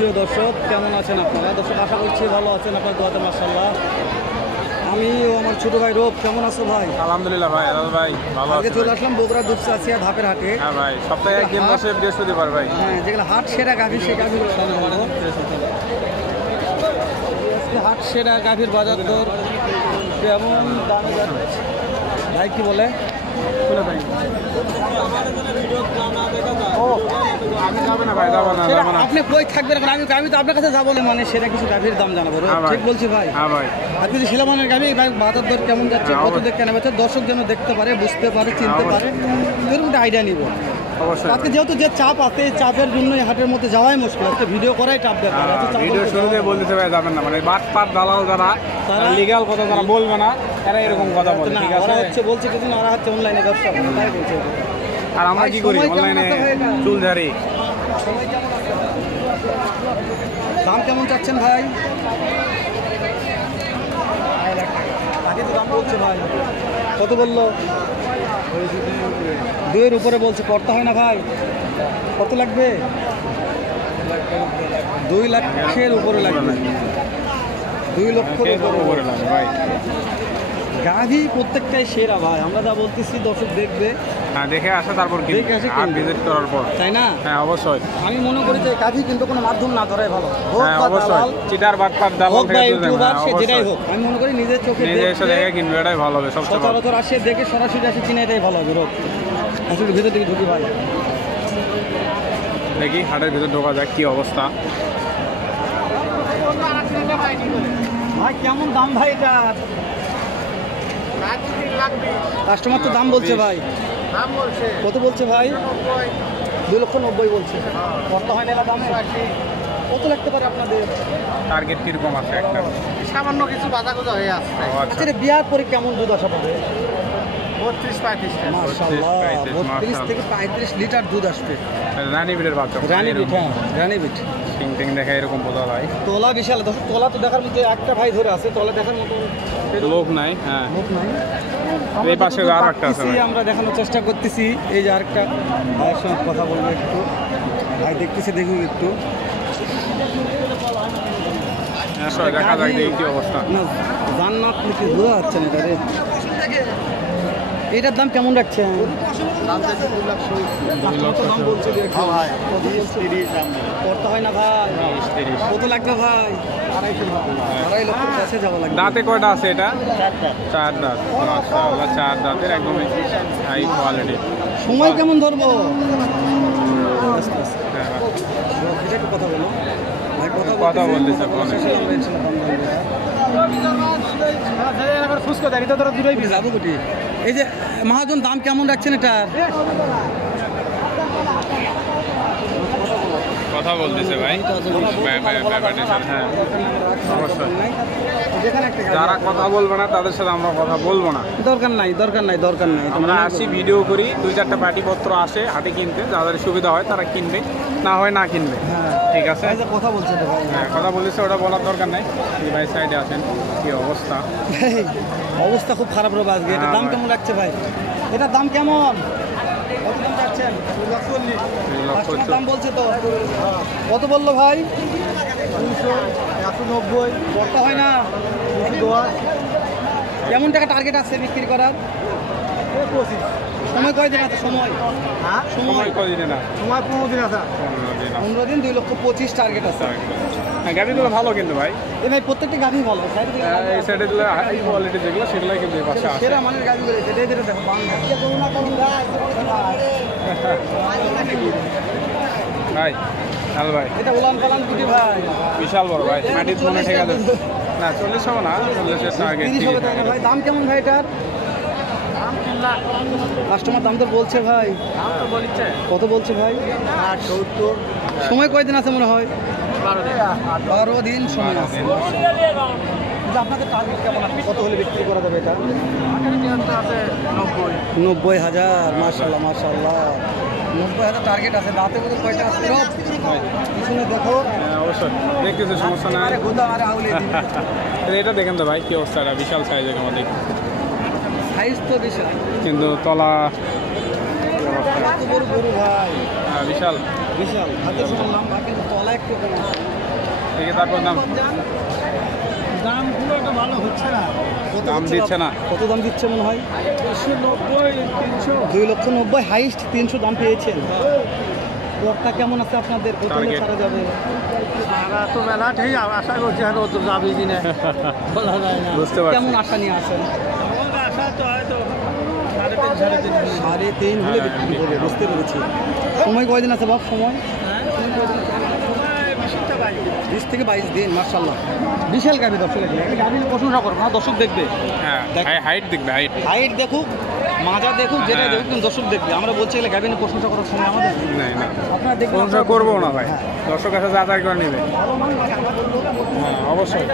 সুপ্রিয় দর্শক, কেমন আছেন আপনারা? দর্শক আশা করছি ভালো আছেন, আপনার দোয়াতে মাশাআল্লাহ। আমি ও আমার ছোট ভাই রূপ, কেমন আছো ভাই? আলহামদুলিল্লাহ ভাই, আলাল ভাই ভালো আছি। চলে আসলাম বগুড়া দুপচাচিয়া ধাপের হাটে। হ্যাঁ ভাই, সপ্তাহে একদিন বসে বৃহস্পতিবার ভাই। হ্যাঁ, যেগুলো হাট সেরা গাভী, সেই গাভীগুলো হাট সেরা গাভীর বাজার দর কেমন দামে যাচ্ছে ভাই, কি বলে শুনে ভাই? আপনি কই থাকবেন? আমি তো আপনার কাছে যাবো না, মানে সেটা কিছু গাভীর দাম জানাবো। ঠিক বলছি ভাই? আপনি যে শিলামানের গাভী ভাই, বাজার দর কেমন যাচ্ছে, কত দেখে কেনা বেচে, দর্শক যেন দেখতে পারে, বুঝতে পারে, চিনতে পারে, এরকম একটা আইডিয়া নিব। আজকে যেহেতু যে চাপ আছে, এই চাপের জন্য হাটের মধ্যে যাওয়াই মুশকিল, একটা ভিডিও করাই চাপ ব্যাপার। ভিডিও শুরুতে বলতে ভাই যাবেন না, মানে বাটপাট দালাল যারা লিগ্যাল কথা যারা বলবে না, তারা এরকম কথা বলে। ঠিক আছে, ওরা হচ্ছে বলছে কিছু না, ওরা হচ্ছে অনলাইনে ব্যবসা করে, তাই বলছে। আর আমরা কি করি অনলাইনে চুল ঝাড়ি। দাম কেমন চাচ্ছেন ভাই? দাম বলছে ভাই, কত বললো? 2-এর উপরে বলছে, করতে হয় না ভাই? কত লাগবে? 2 লাখের উপরে লাগবে। 2 লক্ষের উপরে লাগবে ভাই। গাভী প্রত্যেকটাই সেরা ভাই, আমরা যা বলতেছি দর্শক দেখবে। হ্যাঁ, দেখে আসে, তারপর ভিজিট করার পর, তাই না? হ্যাঁ অবশ্যই। আমি মনে করি যে গাভী কিন্তু কোনো মাধ্যম না ধরাই ভালো। হ্যাঁ অবশ্যই, চিটার বাটপাট দালাল থেকে ইউটিউবার সে যেটাই হোক, আমি মনে করি নিজের চোখে এসে দেখে কিনবে, এটাই ভালো হবে। সবচেয়ে ভালো সচরাচর আসে দেখে সরাসরি আসে কিনে, এটাই ভালো হবে। রোগ আসলে ভিতর থেকে ঢুকি ভাই, দেখি হাটের ভিতর ঢোকা যাক কি অবস্থা। ভাই কেমন দাম ভাই এটা? কাস্টমার তো দাম বলছে ভাই, কত বলছে ভাই? 2,90,000 বলছে। কত হয় না দাম? কত লাগতে পারে আপনাদের টার্গেট? কিরকম আছে? একটা সামান্য কিছু বাধা গোজা হয়ে আসছে। আচ্ছা, বিয়ার পরে কেমন দুধ আসা পাবে? 32-35 মাশাআল্লাহ, 32 থেকে 35 লিটার দুধ আসবে। রানী বিটের বাচ্চা, রানী বিট। হ্যাঁ, রানী বিট। টিং দেখা এরকম বোঝা যায়। তোলা বিশাল, তোলা তো দেখার মধ্যে একটা ভাই ধরে আছে, তোলা দেখার মতো লোক নাই। হ্যাঁ, লোক নাই। এই পাশে আর একটা আছে, আমরা দেখানোর চেষ্টা করতেছি। এই যে আরেকটা ভাইয়ের সঙ্গে কথা বলবো একটু, ভাই দেখতেছি, দেখুন একটু দেখা যায় কি অবস্থা। না জান্নাত লিখে বোঝা যাচ্ছে না এটা রে। এটার দাম কেমন রাখছেন? করতে হয় না ভাই? কত লাগবে ভাই? 2.5 লক্ষ কাছে যাওয়া লাগবে। দাঁতে কয়টা আছে এটা? 4 দাঁত। মাশাআল্লাহ, 4 দাঁতের একদমই হাই কোয়ালিটি। সময় কেমন ধরবো? কথা বলো ভাই, কথা বলতেছে ফোনে। এই যে মহাজন, দাম কেমন রাখছেন এটার? কথা বলতেছে ভাই। হ্যাঁ অবশ্যই, যারা কথা বলবে না তাদের সাথে আমরা কথা বলবো না। দরকার নাই, দরকার নাই, দরকার নাই। আমরা আসি, ভিডিও করি, 2-4টা পাটিপত্র আসে হাটে কিনতে, যাদের সুবিধা হয় তারা কিনবে, না হয় না কিনবে। ঠিক আছে, কথা বলছে ভাই। হ্যাঁ কথা বলেছে, ওটা বলার দরকার নাই। ভাই সাইডে আসেন, কি অবস্থা? অবস্থা খুব খারাপ রোগ আজকে। এটার দাম কেমন লাগছে ভাই? এটার দাম কেমন? কত দাম চাচ্ছেন? 2,40,000 দাম বলছে তো। কত বললো ভাই? 290। করতে হয় না? 210। কেমন টাকা টার্গেট আছে বিক্রি করার? 25। সময় কয়দিন আছে? সময় সময় কয়দিনে না? সময় 15 দিন আছে। 15 দিন, 2,25,000 টার্গেট আছে। হ্যাঁ, গাড়িগুলো ভালো কিন্তু ভাই। এই ভাই প্রত্যেকটা গাড়ি ভালো। এই সাইডে দিলে হাই কোয়ালিটি যেগুলো, সেগুলোই কিন্তু এই পাশে আছে। সেরা মানের গাড়িগুলো সেটাই দিতে দেখো। ভাই হাল ভাই, এটা উলান পালান দুটি ভাই, বিশাল বড় ভাই। মাটির ফোনে ঠিক আছে না? 40 হবে না, 40-এর টার্গেট। 30 হবে তাই না ভাই? দাম কেমন ভাই এটার? কাস্টমার দাম তো বলছে ভাই। কত বলছে ভাই? 70। সময় কয়দিন আছে মনে হয়? 12 দিন সময় আছে। আপনাদের টার্গেট কেমন? আপনি কত হলে বিক্রি করা যাবে এটা? 90,000। মাশাআল্লাহ, মাশাআল্লাহ, 90,000 টার্গেট আছে। দাঁতে কত কয়টা আছে? পিছনে দেখো। অবশ্যই দেখতেছে, সমস্যা নাই। এটা দেখেন তো ভাই, কি অবস্থা? এটা বিশাল সাইজের আমাদের, সাইজ তো বিশাল, কিন্তু তলা বড় বড় ভাই। বিশাল বিশাল হাতে শুনলাম, কিন্তু তলা একটু কম আছে। দেখে তারপর দাম দামগুলো তো ভালো হচ্ছে না। দাম দিচ্ছে না। কত দাম দিচ্ছে মনে হয়? 2,90,000 হাইস্ট 300 দাম পেয়েছেন। দরটা কেমন আছে আপনাদের? কত হলে ছাড়া যাবে? সারা তো মেলা ঠিক আশা করছি হয়তো অত যাবে কিনা বলা যায় না। বুঝতে পারছি। কেমন আশা নিয়ে আসেন? আশা তো হয়তো 3.5 3.5 হলে বিক্রি করবে, বুঝতে পেরেছি। সময় কয়দিন আছে বাপ? সময় 20 থেকে 22 দিন। মাশাআল্লাহ, বিশাল গাভি। দর্শক গাভি প্রশংসা করবো না, দর্শক দেখবে। হ্যাঁ, হাইট দেখবে, হাইট হাইট দেখুক, মাজা দেখুক, যেটা দেখুক, কিন্তু দর্শক দেখবে। আমরা বলছি এগুলো গাভি নিয়ে প্রশংসা করার সময় আমাদের নাই না, আপনারা দেখবেন। প্রশংসা করবো না ভাই, হ্যাঁ। দর্শক কাছে যাচাই করে নেবে। হ্যাঁ, অবশ্যই।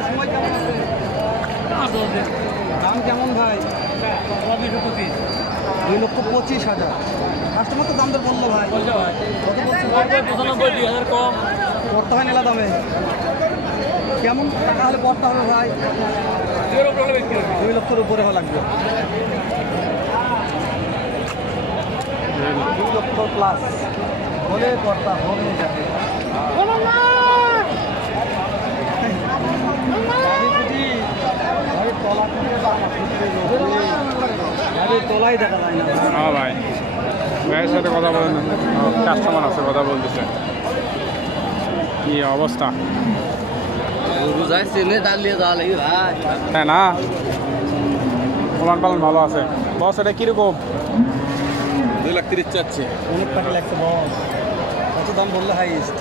দাম কেমন ভাই? 2,25,000। কাস্টমার তো দাম দর বললো ভাই। কত বলছে? পড়তে হয় নেলা দামে। কেমন টাকা হলে পড়তে হবে ভাই? 2 লক্ষের উপরে হওয়া লাগবে। 2 লক্ষ প্লাস হলে পড়তা হবে। তলাই দেখা যায় না। হ্যাঁ ভাই, ভাইয়ের সাথে কথা বলেন, কাস্টমার আছে, কথা বলতেছে। কি অবস্থা? তাই না, পালন পালন ভালো আছে। বস এটা কিরকম? 2,30,000 চাচ্ছে। অনেক টাকা লাগছে বস। কত দাম বললে হাইস্ট?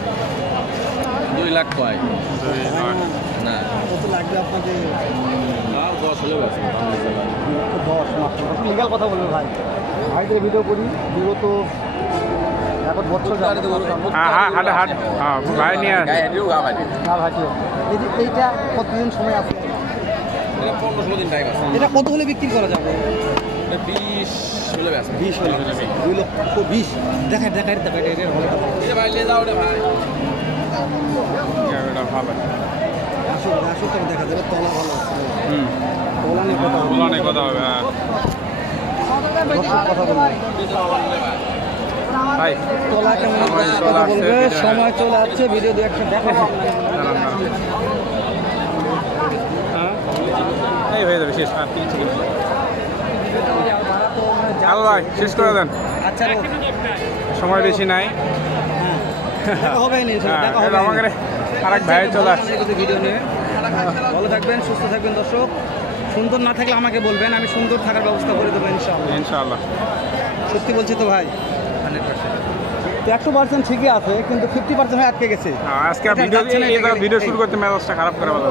2 লাখ কয় না, কত লাগবে আপনাদের? 10 হলে বেশি। 10 মাত্র। লিগাল কথা বলবে ভাই। ভাইদের ভিডিও করি বিগত এখন বছর যাবে। হ্যাঁ হ্যাঁ, হাটে হাট, হ্যাঁ ভাই নিয়ে আসে। না ভাই, এই যে এইটা কতদিন সময় আছে? 15-16 দিন টাইম আছে। এটা কত হলে বিক্রি করা যাবে? 20 হলে বেশি। 20 হলে 2,20,000। দেখায় দেখায় দেখায় এটা হলে ভাই নিয়ে যাও রে ভাই। এটা ভালো। আসলে আসলে তবে দেখা যাবে তলা ভালো আছে। হুম, তলা নিয়ে কথা হবে। অনেক কথা হবে। হ্যাঁ দর্শক কথা বলবে। ভাই, তলা কেমন আছে কথা বলবে। সময় চলে যাচ্ছে, ভিডিও দিয়ে একটা দেখো। দাঁড়ান, দাঁড়ান। এই হয়ে যাবে শেষ, আর কিছু কিছু। চল ভাই, শেষ করে দেন, আচ্ছা সময় বেশি নাই। দেখা হবে না, হ্যাঁ, দেখা এটা হবে আমাকে আরেক ভাই চলে আসছে। ভিডিও নিয়ে ভালো থাকবেন, সুস্থ থাকবেন দর্শক। সুন্দর না থাকলে আমাকে বলবেন, আমি সুন্দর থাকার ব্যবস্থা করে দেবো ইনশাআল্লাহ। ইনশাআল্লাহ। সত্যি বলছি তো ভাই। 100% ঠিকই আছে, কিন্তু 50% হয়ে আটকে গেছে। আজকে ভিডিও শুরু করতে মেজাজটা খারাপ করে বলা